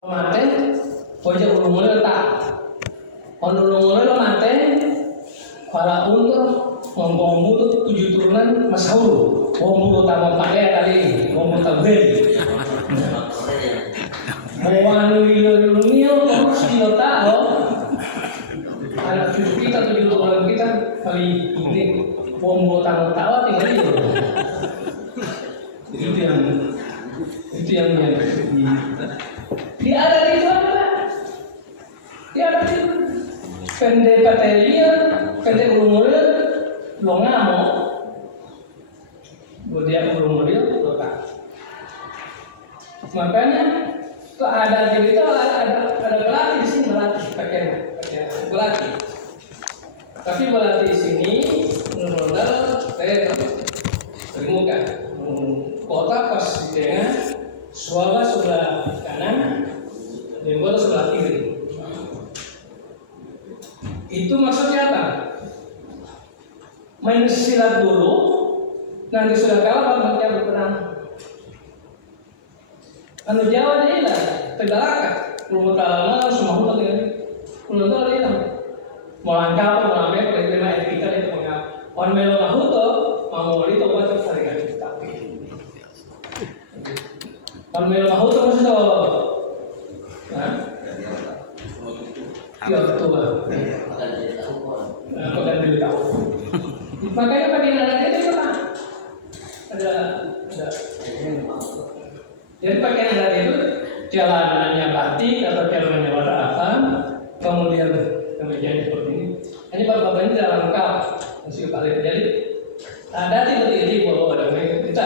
Mate, oja ulumule tak. Ulumule lo mate, para untuk ngomong tujuh turunan masaul. Ngomong utama pakai kali, ngomong tabel. Mau iluniyo, silo tahu. Anak cucu kita tujuh turunan kita kali ini. Ngomong utama tahu tinggal itu. Itu yang dia ada di sana, dia ada di pendek katelia, pendek umurnya lo ngamo, dia umurnya lo tak. Makanya tuh ada di itu ada belati di sini belati pakai belati. Tapi belati di sini modal kayak termuka kota pas di tengah. Suara sebelah kanan, jempol sebelah kiri. Itu maksudnya apa? Main silat dulu, nanti sudah kalah baru dia berperang. Anu Jawa dia lah, tegalakan. Belum lama semua hutan dengan belum dia. Mau langkah, mau lambe, kalau terima kita itu mengapa? On melo mahuto, mau itu baca sarikan kita. Pamela mahu terus itu, ya betul. Bukan diri tahu. Makanya bagian anak itu apa? Ada. Jadi pakaian anak itu jalanannya batik atau jalanannya warna apa, kemudian kemudian seperti ini. Ini bapak-bapak ini dalam lengkap, masih balik. Jadi ada titik-titik bahwa ada